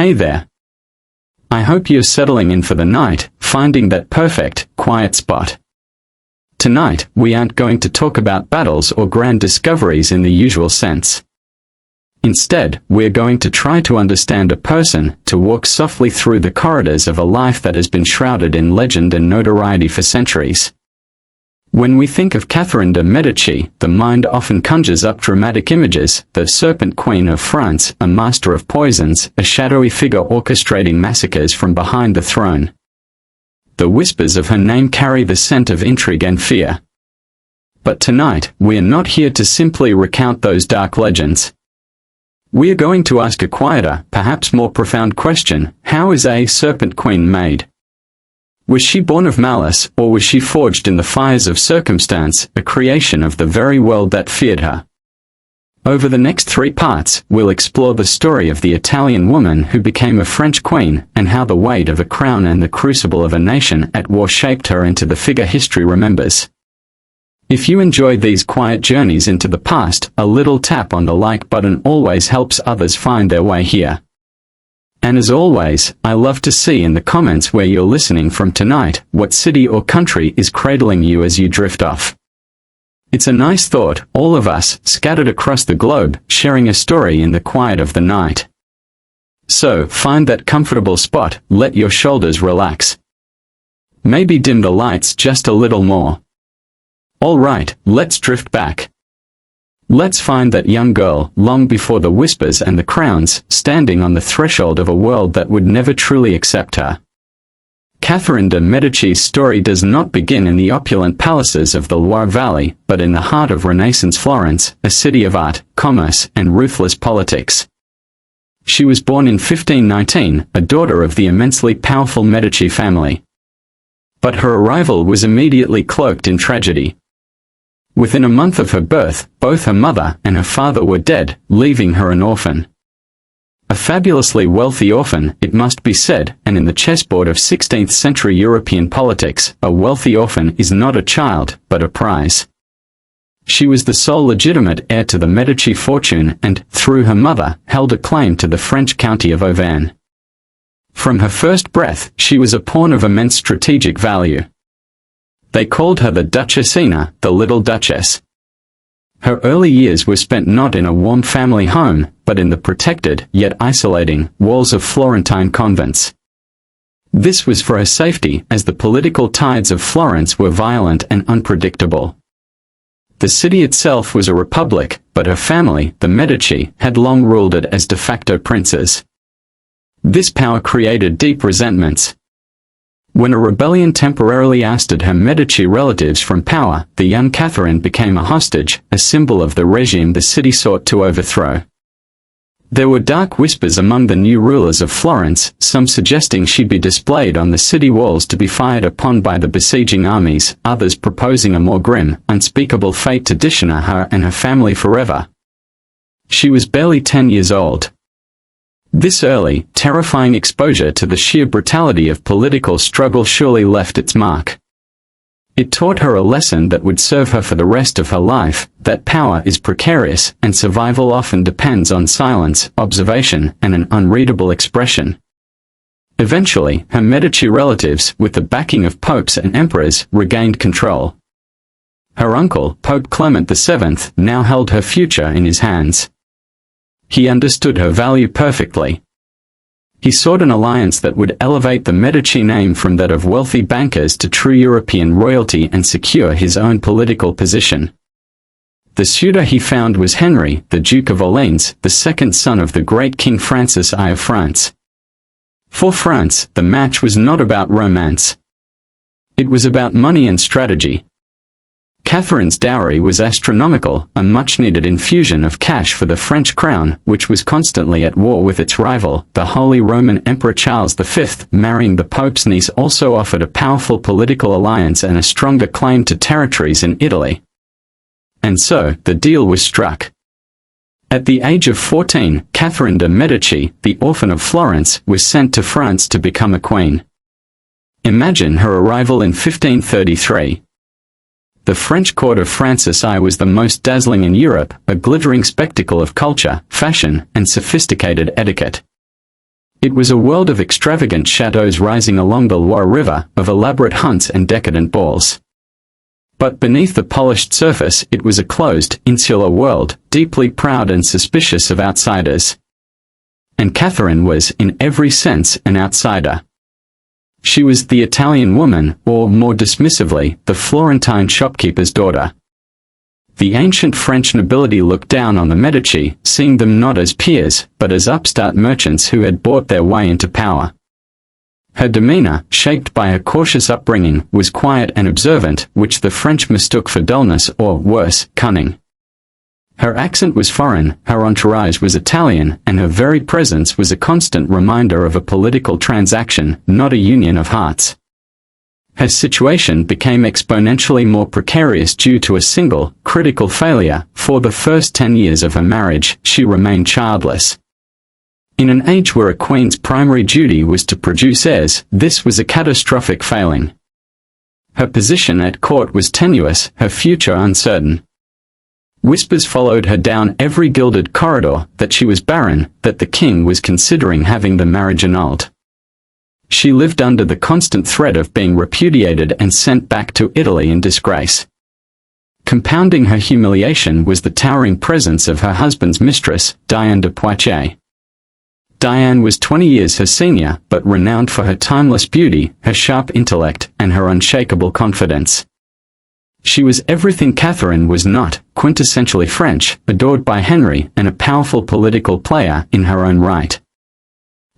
Hey there. I hope you're settling in for the night, finding that perfect, quiet spot. Tonight, we aren't going to talk about battles or grand discoveries in the usual sense. Instead, we're going to try to understand a person, to walk softly through the corridors of a life that has been shrouded in legend and notoriety for centuries. When we think of Catherine de Medici, the mind often conjures up dramatic images: the Serpent Queen of France, a master of poisons, a shadowy figure orchestrating massacres from behind the throne. The whispers of her name carry the scent of intrigue and fear. But tonight, we are not here to simply recount those dark legends. We are going to ask a quieter, perhaps more profound question: how is a Serpent Queen made? Was she born of malice, or was she forged in the fires of circumstance, a creation of the very world that feared her? Over the next 3 parts, we'll explore the story of the Italian woman who became a French queen, and how the weight of a crown and the crucible of a nation at war shaped her into the figure history remembers. If you enjoy these quiet journeys into the past, a little tap on the like button always helps others find their way here. And as always, I love to see in the comments where you're listening from tonight, what city or country is cradling you as you drift off. It's a nice thought, all of us, scattered across the globe, sharing a story in the quiet of the night. So, find that comfortable spot, let your shoulders relax. Maybe dim the lights just a little more. Alright, let's drift back. Let's find that young girl, long before the whispers and the crowns, standing on the threshold of a world that would never truly accept her. Catherine de Medici's story does not begin in the opulent palaces of the Loire Valley, but in the heart of Renaissance Florence, a city of art, commerce, and ruthless politics. She was born in 1519, a daughter of the immensely powerful Medici family. But her arrival was immediately cloaked in tragedy. Within a month of her birth, both her mother and her father were dead, leaving her an orphan. A fabulously wealthy orphan, it must be said, and in the chessboard of 16th century European politics, a wealthy orphan is not a child, but a prize. She was the sole legitimate heir to the Medici fortune and, through her mother, held a claim to the French county of Auvergne. From her first breath, she was a pawn of immense strategic value. They called her the Duchessina, the Little Duchess. Her early years were spent not in a warm family home, but in the protected, yet isolating, walls of Florentine convents. This was for her safety, as the political tides of Florence were violent and unpredictable. The city itself was a republic, but her family, the Medici, had long ruled it as de facto princes. This power created deep resentments. When a rebellion temporarily ousted her Medici relatives from power, the young Catherine became a hostage, a symbol of the regime the city sought to overthrow. There were dark whispers among the new rulers of Florence, some suggesting she'd be displayed on the city walls to be fired upon by the besieging armies, others proposing a more grim, unspeakable fate to dishonor her and her family forever. She was barely 10 years old. This early, terrifying exposure to the sheer brutality of political struggle surely left its mark. It taught her a lesson that would serve her for the rest of her life, that power is precarious, and survival often depends on silence, observation, and an unreadable expression. Eventually, her Medici relatives, with the backing of popes and emperors, regained control. Her uncle, Pope Clement VII, now held her future in his hands. He understood her value perfectly. He sought an alliance that would elevate the Medici name from that of wealthy bankers to true European royalty and secure his own political position. The suitor he found was Henry, the Duke of Orleans, the second son of the great King Francis I of France. For France, the match was not about romance. It was about money and strategy. Catherine's dowry was astronomical, a much-needed infusion of cash for the French crown, which was constantly at war with its rival, the Holy Roman Emperor Charles V. Marrying the Pope's niece also offered a powerful political alliance and a stronger claim to territories in Italy. And so, the deal was struck. At the age of 14, Catherine de Medici, the orphan of Florence, was sent to France to become a queen. Imagine her arrival in 1533. The French court of Francis I was the most dazzling in Europe, a glittering spectacle of culture, fashion, and sophisticated etiquette. It was a world of extravagant chateaux rising along the Loire River, of elaborate hunts and decadent balls. But beneath the polished surface it was a closed, insular world, deeply proud and suspicious of outsiders. And Catherine was, in every sense, an outsider. She was the Italian woman, or more dismissively, the Florentine shopkeeper's daughter. The ancient French nobility looked down on the Medici, seeing them not as peers, but as upstart merchants who had bought their way into power. Her demeanor, shaped by her cautious upbringing, was quiet and observant, which the French mistook for dullness or, worse, cunning. Her accent was foreign, her entourage was Italian, and her very presence was a constant reminder of a political transaction, not a union of hearts. Her situation became exponentially more precarious due to a single, critical failure. For the first 10 years of her marriage, she remained childless. In an age where a queen's primary duty was to produce heirs, this was a catastrophic failing. Her position at court was tenuous, her future uncertain. Whispers followed her down every gilded corridor that she was barren, that the king was considering having the marriage annulled. She lived under the constant threat of being repudiated and sent back to Italy in disgrace. Compounding her humiliation was the towering presence of her husband's mistress, Diane de Poitiers. Diane was 20 years her senior, but renowned for her timeless beauty, her sharp intellect, and her unshakable confidence. She was everything Catherine was not, quintessentially French, adored by Henry, and a powerful political player in her own right.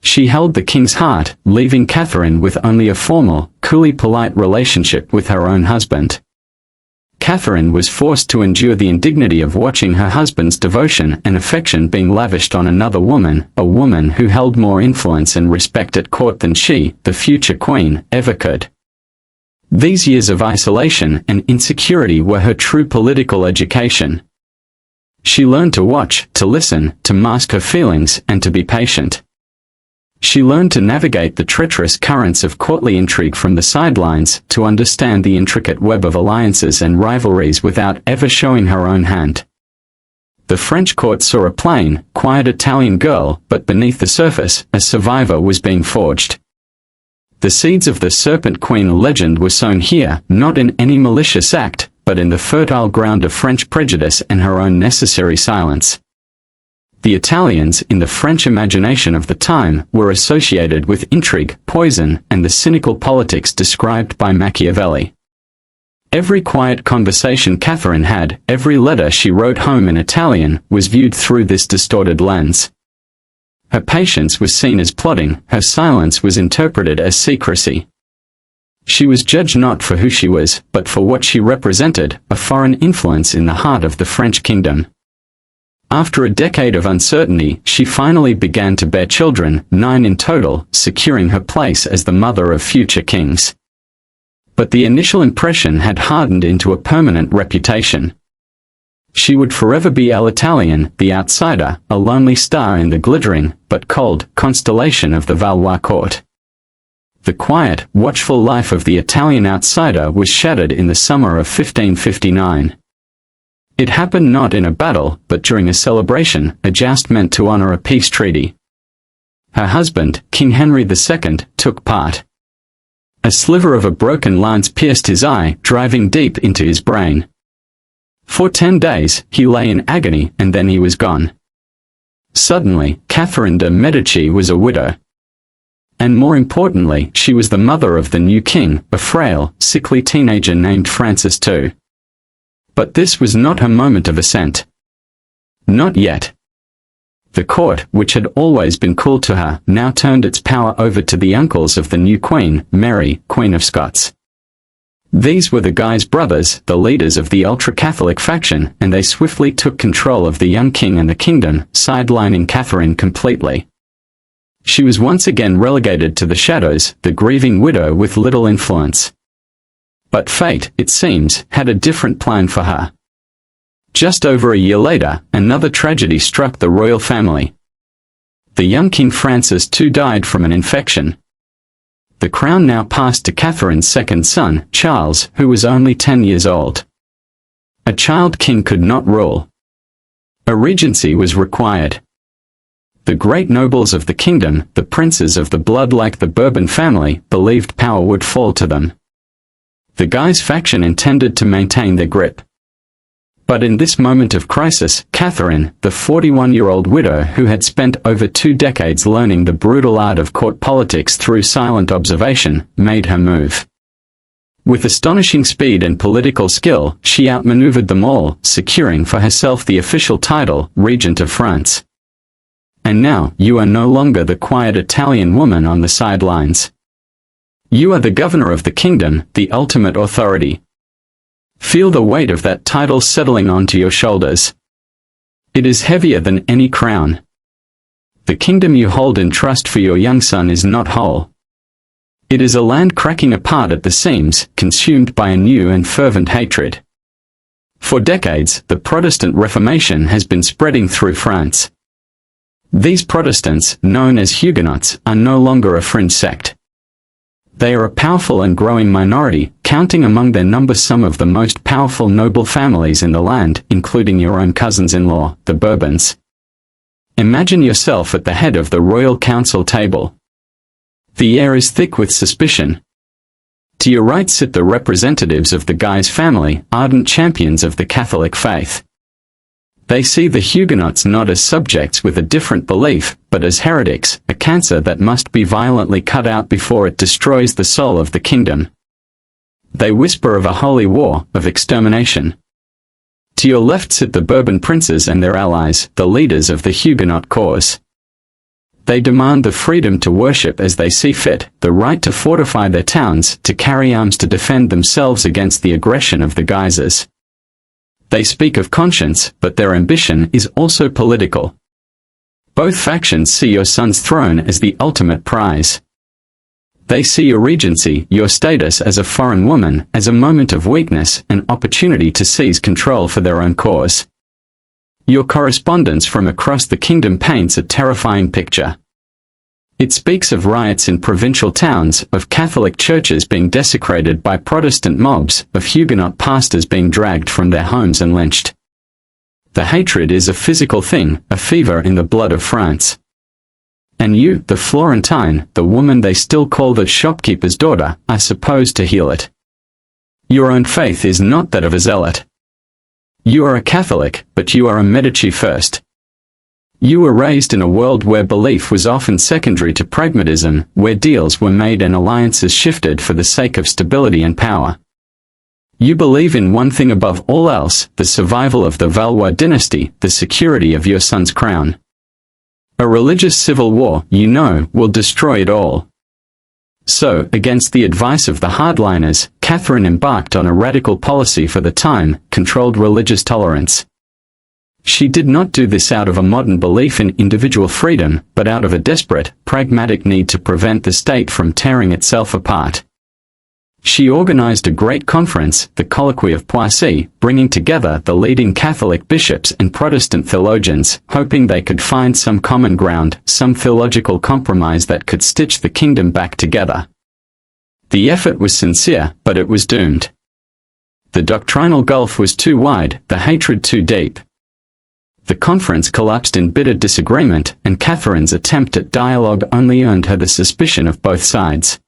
She held the king's heart, leaving Catherine with only a formal, coolly polite relationship with her own husband. Catherine was forced to endure the indignity of watching her husband's devotion and affection being lavished on another woman, a woman who held more influence and respect at court than she, the future queen, ever could. These years of isolation and insecurity were her true political education. She learned to watch, to listen, to mask her feelings, and to be patient. She learned to navigate the treacherous currents of courtly intrigue from the sidelines, to understand the intricate web of alliances and rivalries without ever showing her own hand. The French court saw a plain, quiet Italian girl, but beneath the surface, a survivor was being forged. The seeds of the Serpent Queen legend were sown here, not in any malicious act, but in the fertile ground of French prejudice and her own necessary silence. The Italians, in the French imagination of the time, were associated with intrigue, poison, and the cynical politics described by Machiavelli. Every quiet conversation Catherine had, every letter she wrote home in Italian, was viewed through this distorted lens. Her patience was seen as plotting, her silence was interpreted as secrecy. She was judged not for who she was, but for what she represented, a foreign influence in the heart of the French kingdom. After a decade of uncertainty, she finally began to bear children, 9 in total, securing her place as the mother of future kings. But the initial impression had hardened into a permanent reputation. She would forever be l'Italian, the outsider, a lonely star in the glittering, but cold, constellation of the Valois court. The quiet, watchful life of the Italian outsider was shattered in the summer of 1559. It happened not in a battle, but during a celebration, a joust meant to honor a peace treaty. Her husband, King Henry II, took part. A sliver of a broken lance pierced his eye, driving deep into his brain. For 10 days, he lay in agony, and then he was gone. Suddenly, Catherine de' Medici was a widow. And more importantly, she was the mother of the new king, a frail, sickly teenager named Francis II. But this was not her moment of ascent. Not yet. The court, which had always been cool to her, now turned its power over to the uncles of the new queen, Mary, Queen of Scots. These were the Guise brothers, the leaders of the ultra-Catholic faction, and they swiftly took control of the young king and the kingdom, sidelining Catherine completely. She was once again relegated to the shadows, the grieving widow with little influence. But fate, it seems, had a different plan for her. Just over a year later, another tragedy struck the royal family. The young King Francis II died from an infection. The crown now passed to Catherine's second son, Charles, who was only 10 years old. A child king could not rule. A regency was required. The great nobles of the kingdom, the princes of the blood like the Bourbon family, believed power would fall to them. The Guise faction intended to maintain their grip. But in this moment of crisis, Catherine, the 41-year-old widow who had spent over 2 decades learning the brutal art of court politics through silent observation, made her move. With astonishing speed and political skill, she outmaneuvered them all, securing for herself the official title, Regent of France. And now, you are no longer the quiet Italian woman on the sidelines. You are the governor of the kingdom, the ultimate authority. Feel the weight of that title settling onto your shoulders. It is heavier than any crown. The kingdom you hold in trust for your young son is not whole. It is a land cracking apart at the seams, consumed by a new and fervent hatred. For decades, the Protestant Reformation has been spreading through France. These Protestants, known as Huguenots, are no longer a fringe sect. They are a powerful and growing minority, counting among their number some of the most powerful noble families in the land, including your own cousins-in-law, the Bourbons. Imagine yourself at the head of the royal council table. The air is thick with suspicion. To your right sit the representatives of the Guise family, ardent champions of the Catholic faith. They see the Huguenots not as subjects with a different belief, but as heretics, a cancer that must be violently cut out before it destroys the soul of the kingdom. They whisper of a holy war, of extermination. To your left sit the Bourbon princes and their allies, the leaders of the Huguenot cause. They demand the freedom to worship as they see fit, the right to fortify their towns, to carry arms to defend themselves against the aggression of the Guises. They speak of conscience, but their ambition is also political. Both factions see your son's throne as the ultimate prize. They see your regency, your status as a foreign woman, as a moment of weakness, an opportunity to seize control for their own cause. Your correspondence from across the kingdom paints a terrifying picture. It speaks of riots in provincial towns, of Catholic churches being desecrated by Protestant mobs, of Huguenot pastors being dragged from their homes and lynched. The hatred is a physical thing, a fever in the blood of France. And you, the Florentine, the woman they still call the shopkeeper's daughter, are supposed to heal it. Your own faith is not that of a zealot. You are a Catholic, but you are a Medici first. You were raised in a world where belief was often secondary to pragmatism, where deals were made and alliances shifted for the sake of stability and power. You believe in one thing above all else, the survival of the Valois dynasty, the security of your son's crown. A religious civil war, you know, will destroy it all. So, against the advice of the hardliners, Catherine embarked on a radical policy for the time, controlled religious tolerance. She did not do this out of a modern belief in individual freedom, but out of a desperate, pragmatic need to prevent the state from tearing itself apart. She organized a great conference, the Colloquy of Poissy, bringing together the leading Catholic bishops and Protestant theologians, hoping they could find some common ground, some theological compromise that could stitch the kingdom back together. The effort was sincere, but it was doomed. The doctrinal gulf was too wide, the hatred too deep. The conference collapsed in bitter disagreement, and Catherine's attempt at dialogue only earned her the suspicion of both sides.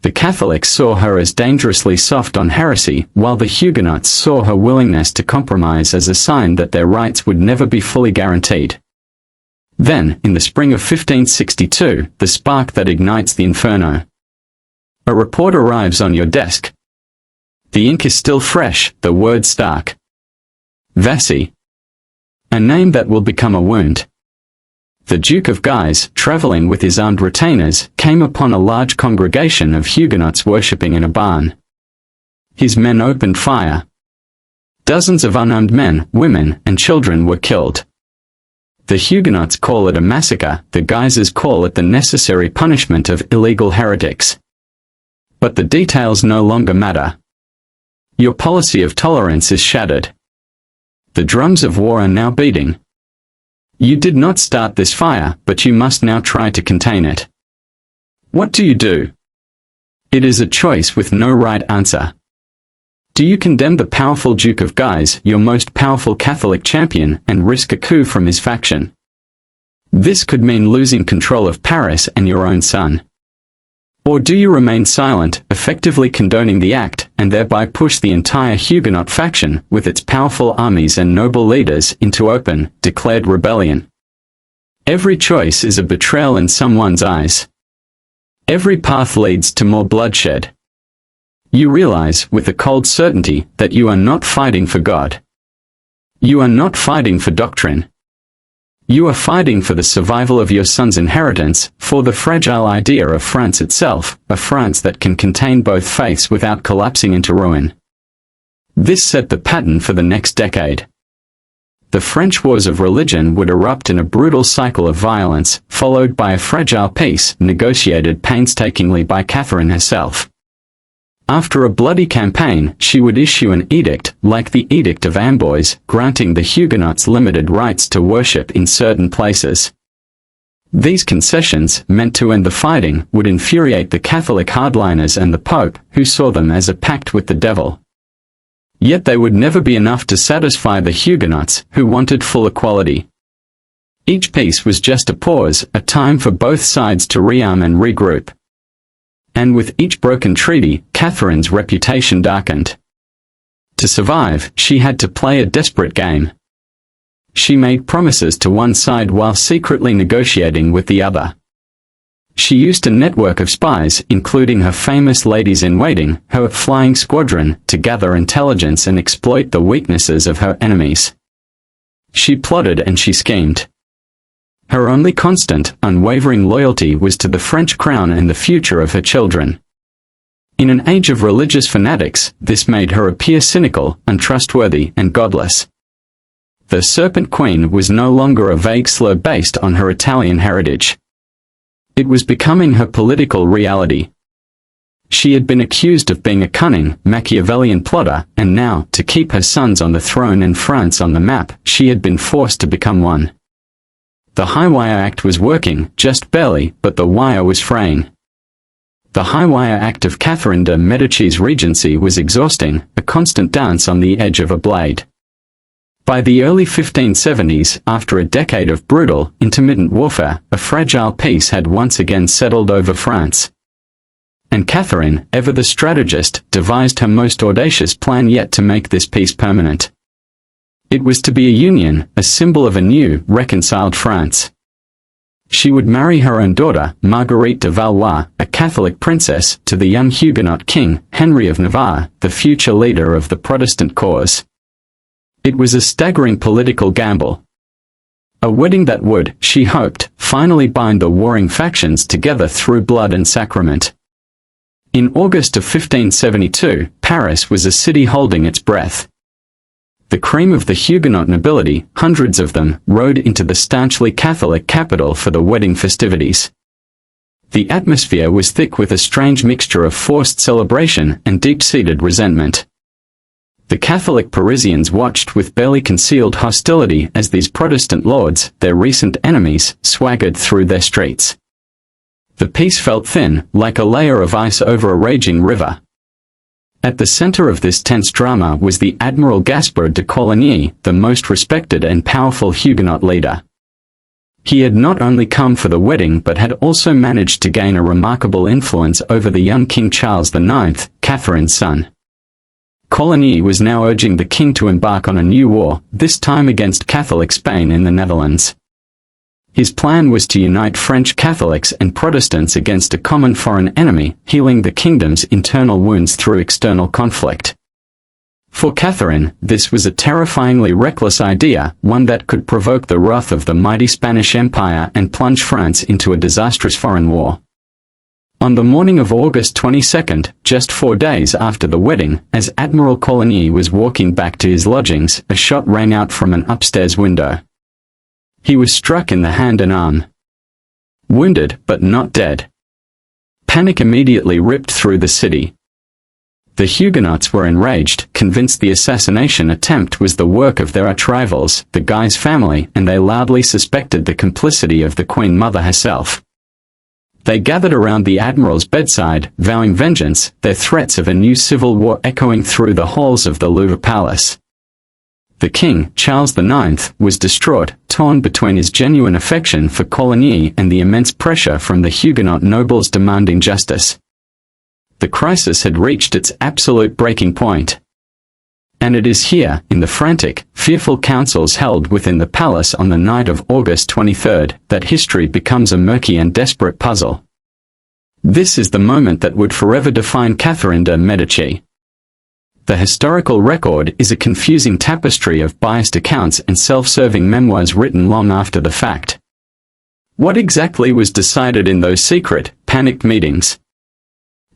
The Catholics saw her as dangerously soft on heresy, while the Huguenots saw her willingness to compromise as a sign that their rights would never be fully guaranteed. Then, in the spring of 1562, the spark that ignites the inferno. A report arrives on your desk. The ink is still fresh, the words stark. Vassy. A name that will become a wound. The Duke of Guise, traveling with his armed retainers, came upon a large congregation of Huguenots worshipping in a barn. His men opened fire. Dozens of unarmed men, women, and children were killed. The Huguenots call it a massacre, the Guises call it the necessary punishment of illegal heretics. But the details no longer matter. Your policy of tolerance is shattered. The drums of war are now beating. You did not start this fire, but you must now try to contain it. What do you do? It is a choice with no right answer. Do you condemn the powerful Duke of Guise, your most powerful Catholic champion, and risk a coup from his faction? This could mean losing control of Paris and your own son. Or do you remain silent, effectively condoning the act, and thereby push the entire Huguenot faction, with its powerful armies and noble leaders, into open, declared rebellion? Every choice is a betrayal in someone's eyes. Every path leads to more bloodshed. You realize, with a cold certainty, that you are not fighting for God. You are not fighting for doctrine. You are fighting for the survival of your son's inheritance, for the fragile idea of France itself, a France that can contain both faiths without collapsing into ruin. This set the pattern for the next decade. The French wars of religion would erupt in a brutal cycle of violence, followed by a fragile peace negotiated painstakingly by Catherine herself. After a bloody campaign, she would issue an edict, like the Edict of Amboise, granting the Huguenots limited rights to worship in certain places. These concessions, meant to end the fighting, would infuriate the Catholic hardliners and the Pope, who saw them as a pact with the devil. Yet they would never be enough to satisfy the Huguenots, who wanted full equality. Each peace was just a pause, a time for both sides to rearm and regroup. And with each broken treaty, Catherine's reputation darkened. To survive, she had to play a desperate game. She made promises to one side while secretly negotiating with the other. She used a network of spies, including her famous ladies-in-waiting, her flying squadron, to gather intelligence and exploit the weaknesses of her enemies. She plotted and she schemed. Her only constant, unwavering loyalty was to the French crown and the future of her children. In an age of religious fanatics, this made her appear cynical, untrustworthy, and godless. The Serpent Queen was no longer a vague slur based on her Italian heritage. It was becoming her political reality. She had been accused of being a cunning, Machiavellian plotter, and now, to keep her sons on the throne and France on the map, she had been forced to become one. The High Wire Act was working, just barely, but the wire was fraying. The High Wire Act of Catherine de' Medici's regency was exhausting, a constant dance on the edge of a blade. By the early 1570s, after a decade of brutal, intermittent warfare, a fragile peace had once again settled over France. And Catherine, ever the strategist, devised her most audacious plan yet to make this peace permanent. It was to be a union, a symbol of a new, reconciled France. She would marry her own daughter, Marguerite de Valois, a Catholic princess, to the young Huguenot king, Henry of Navarre, the future leader of the Protestant cause. It was a staggering political gamble. A wedding that would, she hoped, finally bind the warring factions together through blood and sacrament. In August of 1572, Paris was a city holding its breath. The cream of the Huguenot nobility, hundreds of them, rode into the staunchly Catholic capital for the wedding festivities. The atmosphere was thick with a strange mixture of forced celebration and deep-seated resentment. The Catholic Parisians watched with barely concealed hostility as these Protestant lords, their recent enemies, swaggered through their streets. The peace felt thin, like a layer of ice over a raging river. At the center of this tense drama was the Admiral Gaspard de Coligny, the most respected and powerful Huguenot leader. He had not only come for the wedding but had also managed to gain a remarkable influence over the young King Charles IX, Catherine's son. Coligny was now urging the king to embark on a new war, this time against Catholic Spain in the Netherlands. His plan was to unite French Catholics and Protestants against a common foreign enemy, healing the kingdom's internal wounds through external conflict. For Catherine, this was a terrifyingly reckless idea, one that could provoke the wrath of the mighty Spanish Empire and plunge France into a disastrous foreign war. On the morning of August 22, just 4 days after the wedding, as Admiral Coligny was walking back to his lodgings, a shot rang out from an upstairs window. He was struck in the hand and arm. Wounded, but not dead. Panic immediately ripped through the city. The Huguenots were enraged, convinced the assassination attempt was the work of their arch-rivals, the Guise family, and they loudly suspected the complicity of the Queen Mother herself. They gathered around the Admiral's bedside, vowing vengeance, their threats of a new civil war echoing through the halls of the Louvre Palace. The king, Charles IX, was distraught, torn between his genuine affection for Coligny and the immense pressure from the Huguenot nobles demanding justice. The crisis had reached its absolute breaking point. And it is here, in the frantic, fearful councils held within the palace on the night of August 23rd, that history becomes a murky and desperate puzzle. This is the moment that would forever define Catherine de' Medici. The historical record is a confusing tapestry of biased accounts and self-serving memoirs written long after the fact. What exactly was decided in those secret, panicked meetings?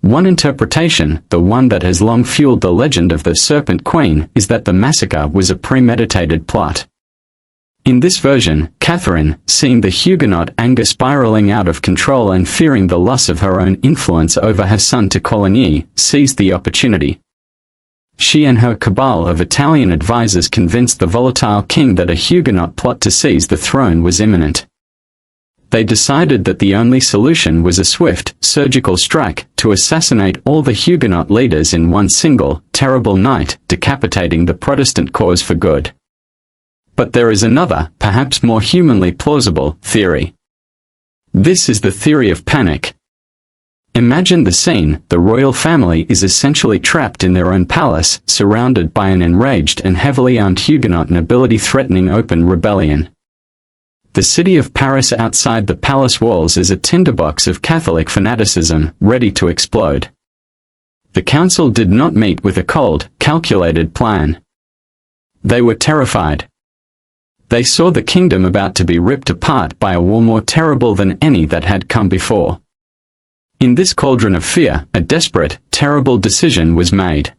One interpretation, the one that has long fueled the legend of the Serpent Queen, is that the massacre was a premeditated plot. In this version, Catherine, seeing the Huguenot anger spiraling out of control and fearing the loss of her own influence over her son to Coligny, seized the opportunity. She and her cabal of Italian advisers convinced the volatile king that a Huguenot plot to seize the throne was imminent. They decided that the only solution was a swift, surgical strike, to assassinate all the Huguenot leaders in one single, terrible night, decapitating the Protestant cause for good. But there is another, perhaps more humanly plausible, theory. This is the theory of panic. Imagine the scene: the royal family is essentially trapped in their own palace, surrounded by an enraged and heavily armed Huguenot nobility threatening open rebellion. The city of Paris outside the palace walls is a tinderbox of Catholic fanaticism, ready to explode. The council did not meet with a cold, calculated plan. They were terrified. They saw the kingdom about to be ripped apart by a war more terrible than any that had come before. In this cauldron of fear, a desperate, terrible decision was made.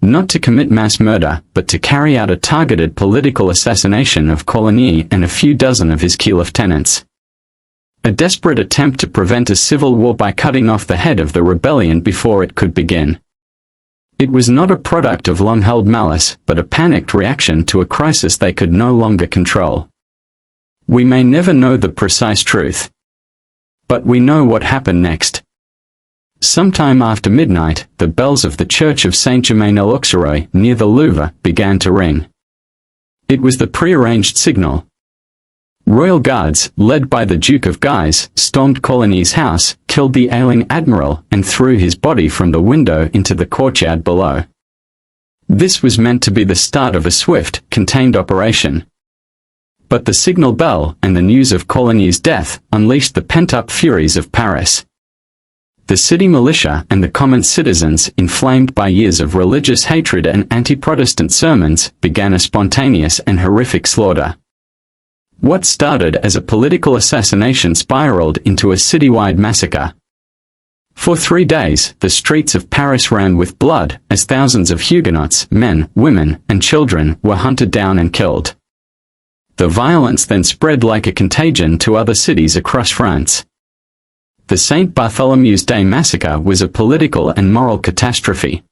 Not to commit mass murder, but to carry out a targeted political assassination of Coligny and a few dozen of his key lieutenants. A desperate attempt to prevent a civil war by cutting off the head of the rebellion before it could begin. It was not a product of long-held malice, but a panicked reaction to a crisis they could no longer control. We may never know the precise truth. But we know what happened next. Sometime after midnight, the bells of the church of Saint-Germain-l'Auxerrois, near the Louvre, began to ring. It was the prearranged signal. Royal guards, led by the Duke of Guise, stormed Coligny's house, killed the ailing admiral, and threw his body from the window into the courtyard below. This was meant to be the start of a swift, contained operation. But the signal bell, and the news of Coligny's death, unleashed the pent-up furies of Paris. The city militia and the common citizens, inflamed by years of religious hatred and anti-Protestant sermons, began a spontaneous and horrific slaughter. What started as a political assassination spiraled into a citywide massacre. For 3 days, the streets of Paris ran with blood, as thousands of Huguenots, men, women, and children, were hunted down and killed. The violence then spread like a contagion to other cities across France. The St. Bartholomew's Day massacre was a political and moral catastrophe.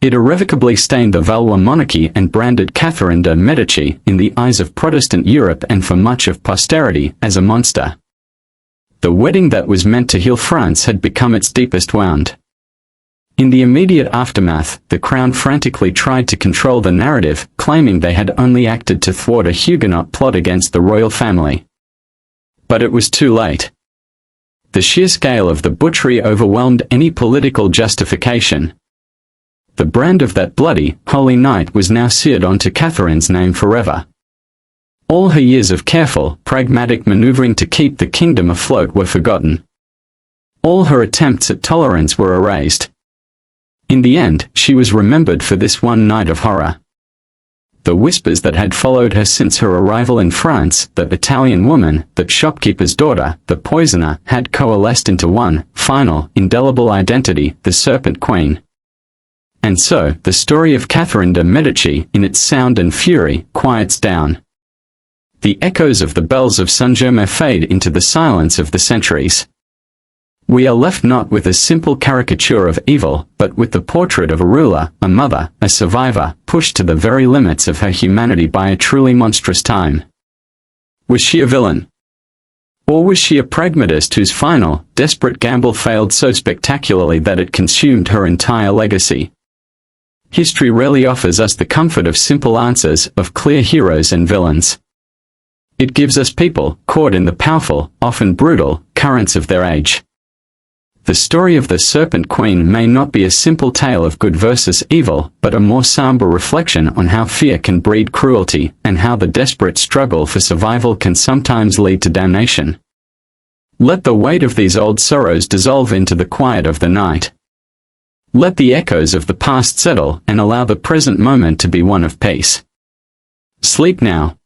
It irrevocably stained the Valois monarchy and branded Catherine de' Medici, in the eyes of Protestant Europe and for much of posterity, as a monster. The wedding that was meant to heal France had become its deepest wound. In the immediate aftermath, the crown frantically tried to control the narrative, claiming they had only acted to thwart a Huguenot plot against the royal family. But it was too late. The sheer scale of the butchery overwhelmed any political justification. The brand of that bloody, holy night was now seared onto Catherine's name forever. All her years of careful, pragmatic maneuvering to keep the kingdom afloat were forgotten. All her attempts at tolerance were erased. In the end, she was remembered for this one night of horror. The whispers that had followed her since her arrival in France, the Italian woman, that shopkeeper's daughter, the poisoner, had coalesced into one, final, indelible identity, the Serpent Queen. And so, the story of Catherine de' Medici, in its sound and fury, quiets down. The echoes of the bells of Saint-Germain fade into the silence of the centuries. We are left not with a simple caricature of evil, but with the portrait of a ruler, a mother, a survivor, pushed to the very limits of her humanity by a truly monstrous time. Was she a villain? Or was she a pragmatist whose final, desperate gamble failed so spectacularly that it consumed her entire legacy? History rarely offers us the comfort of simple answers, of clear heroes and villains. It gives us people caught in the powerful, often brutal, currents of their age. The story of the Serpent Queen may not be a simple tale of good versus evil, but a more somber reflection on how fear can breed cruelty, and how the desperate struggle for survival can sometimes lead to damnation. Let the weight of these old sorrows dissolve into the quiet of the night. Let the echoes of the past settle and allow the present moment to be one of peace. Sleep now,